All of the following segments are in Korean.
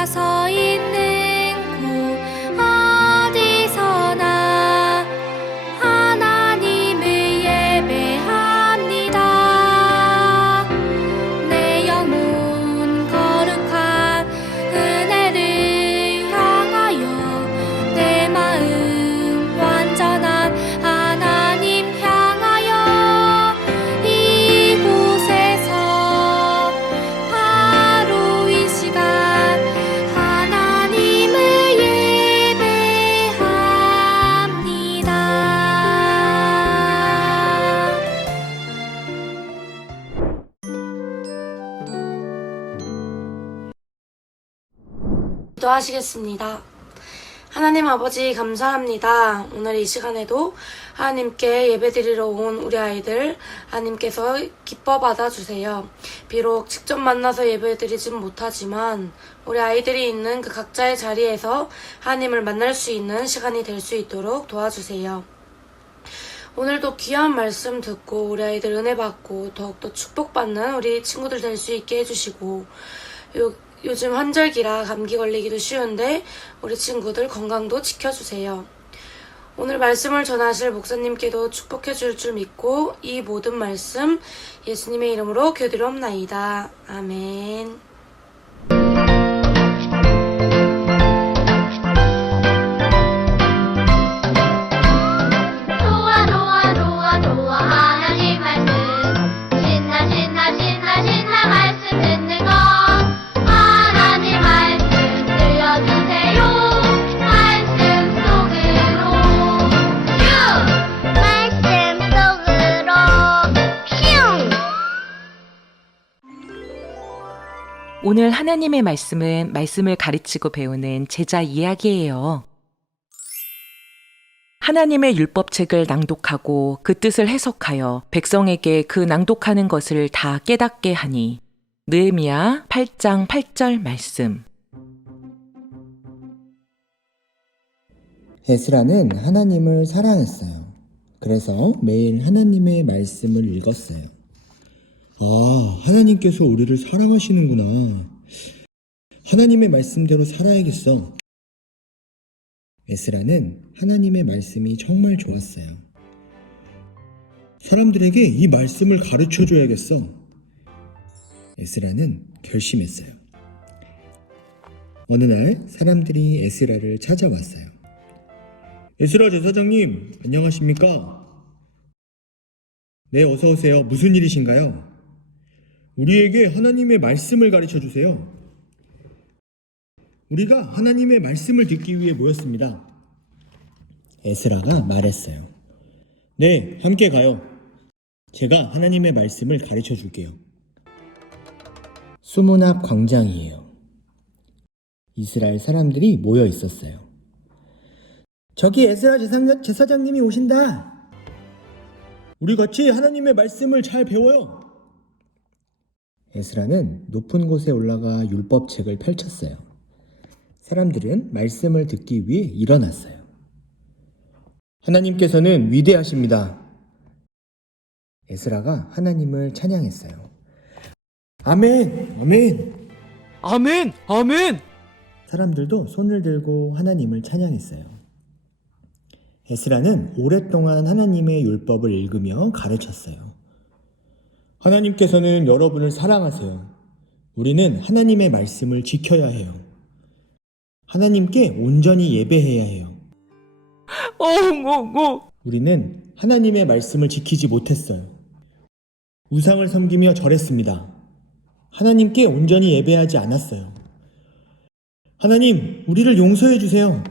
내가 서 기도하시겠습니다. 하나님 아버지 감사합니다. 오늘 이 시간에도 하나님께 예배드리러 온 우리 아이들 하나님께서 기뻐 받아주세요. 비록 직접 만나서 예배드리진 못하지만 우리 아이들이 있는 그 각자의 자리에서 하나님을 만날 수 있는 시간이 될 수 있도록 도와주세요. 오늘도 귀한 말씀 듣고 우리 아이들 은혜 받고 더욱더 축복받는 우리 친구들 될 수 있게 해주시고 요, 요즘 환절기라 감기 걸리기도 쉬운데 우리 친구들 건강도 지켜주세요. 오늘 말씀을 전하실 목사님께도 축복해 줄 줄 믿고 이 모든 말씀 예수님의 이름으로 교드리옵나이다. 아멘. 오늘 하나님의 말씀은 말씀을 가르치고 배우는 제자 이야기예요. 하나님의 율법책을 낭독하고 그 뜻을 해석하여 백성에게 그 낭독하는 것을 다 깨닫게 하니 느헤미야 8장 8절 말씀. 에스라는 하나님을 사랑했어요. 그래서 매일 하나님의 말씀을 읽었어요. 아, 하나님께서 우리를 사랑하시는구나. 하나님의 말씀대로 살아야겠어. 에스라는 하나님의 말씀이 정말 좋았어요. 사람들에게 이 말씀을 가르쳐 줘야겠어. 에스라는 결심했어요. 어느 날 사람들이 에스라를 찾아왔어요. 에스라 제사장님, 안녕하십니까? 네, 어서 오세요. 무슨 일이신가요? 우리에게 하나님의 말씀을 가르쳐 주세요. 우리가 하나님의 말씀을 듣기 위해 모였습니다. 에스라가 말했어요. 네, 함께 가요. 제가 하나님의 말씀을 가르쳐 줄게요. 수문 앞 광장이에요. 이스라엘 사람들이 모여 있었어요. 저기 에스라 제사장, 제사장님이 오신다. 우리 같이 하나님의 말씀을 잘 배워요. 에스라는 높은 곳에 올라가 율법책을 펼쳤어요. 사람들은 말씀을 듣기 위해 일어났어요. 하나님께서는 위대하십니다. 에스라가 하나님을 찬양했어요. 아멘, 아멘. 아멘! 아멘! 사람들도 손을 들고 하나님을 찬양했어요. 에스라는 오랫동안 하나님의 율법을 읽으며 가르쳤어요. 하나님께서는 여러분을 사랑하세요. 우리는 하나님의 말씀을 지켜야 해요. 하나님께 온전히 예배해야 해요. 엉엉엉! 우리는 하나님의 말씀을 지키지 못했어요. 우상을 섬기며 절했습니다. 하나님께 온전히 예배하지 않았어요. 하나님, 우리를 용서해 주세요.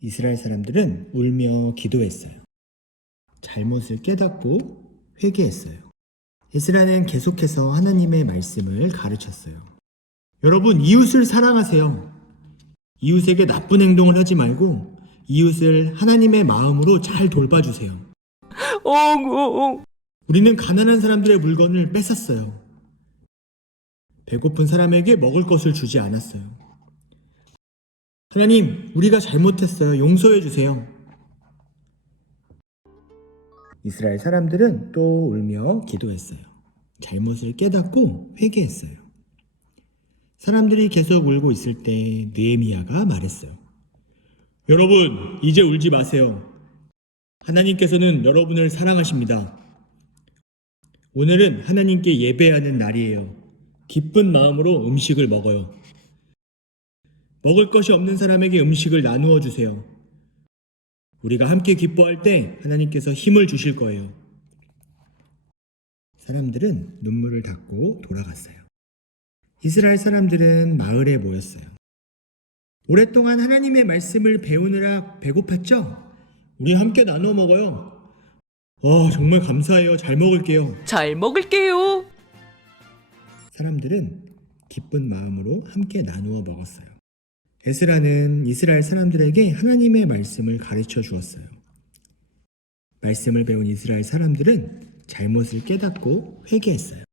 이스라엘 사람들은 울며 기도했어요. 잘못을 깨닫고 회개했어요. 에스라는 계속해서 하나님의 말씀을 가르쳤어요. 여러분, 이웃을 사랑하세요. 이웃에게 나쁜 행동을 하지 말고 이웃을 하나님의 마음으로 잘 돌봐주세요. 우리는 가난한 사람들의 물건을 뺏었어요. 배고픈 사람에게 먹을 것을 주지 않았어요. 하나님, 우리가 잘못했어요. 용서해 주세요. 이스라엘 사람들은 또 울며 기도했어요. 잘못을 깨닫고 회개했어요. 사람들이 계속 울고 있을 때 느헤미야가 말했어요. 여러분, 이제 울지 마세요. 하나님께서는 여러분을 사랑하십니다. 오늘은 하나님께 예배하는 날이에요. 기쁜 마음으로 음식을 먹어요. 먹을 것이 없는 사람에게 음식을 나누어 주세요. 우리가 함께 기뻐할 때 하나님께서 힘을 주실 거예요. 사람들은 눈물을 닦고 돌아갔어요. 이스라엘 사람들은 마을에 모였어요. 오랫동안 하나님의 말씀을 배우느라 배고팠죠? 우리 함께 나눠 먹어요. 어, 정말 감사해요. 잘 먹을게요. 잘 먹을게요. 사람들은 기쁜 마음으로 함께 나누어 먹었어요. 에스라는 이스라엘 사람들에게 하나님의 말씀을 가르쳐 주었어요. 말씀을 배운 이스라엘 사람들은 잘못을 깨닫고 회개했어요.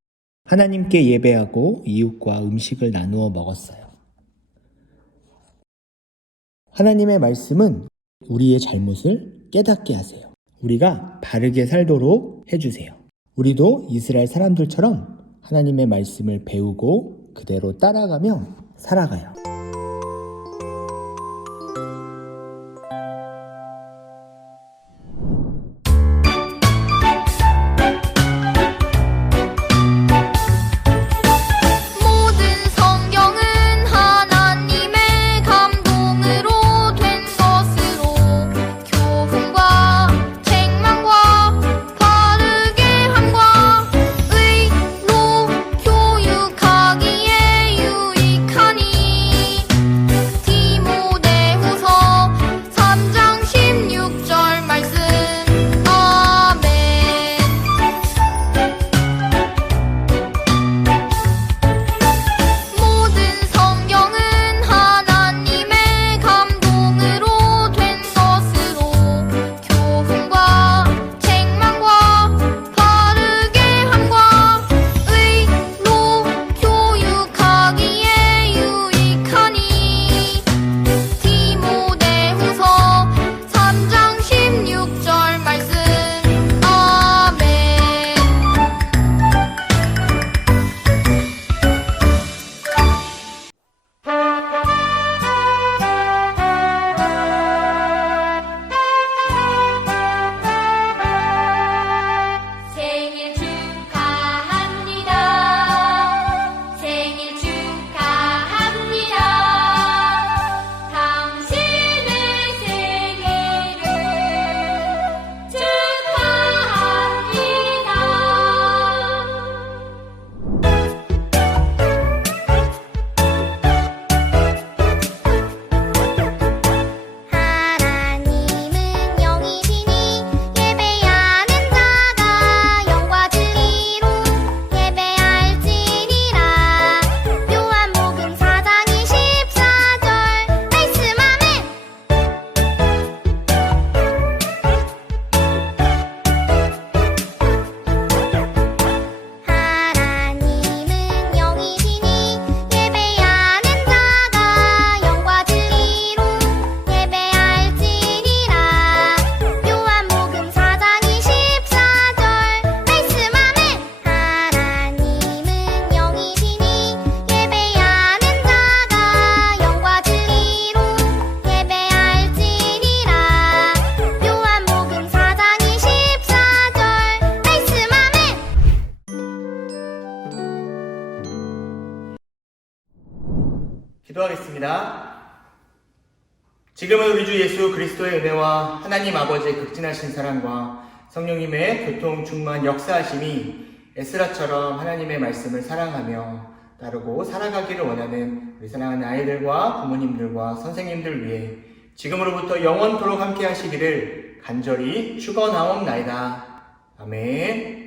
하나님께 예배하고 이웃과 음식을 나누어 먹었어요. 하나님의 말씀은 우리의 잘못을 깨닫게 하세요. 우리가 바르게 살도록 해주세요. 우리도 이스라엘 사람들처럼 하나님의 말씀을 배우고 그대로 따라가며 살아가요. 기도하겠습니다. 지금은 우리 주 예수 그리스도의 은혜와 하나님 아버지의 극진하신 사랑과 성령님의 교통 충만 역사하심이 에스라처럼 하나님의 말씀을 사랑하며 따르고 살아가기를 원하는 우리 사랑하는 아이들과 부모님들과 선생님들 위해 지금으로부터 영원토록 함께 하시기를 간절히 축원하옵나이다. 아멘.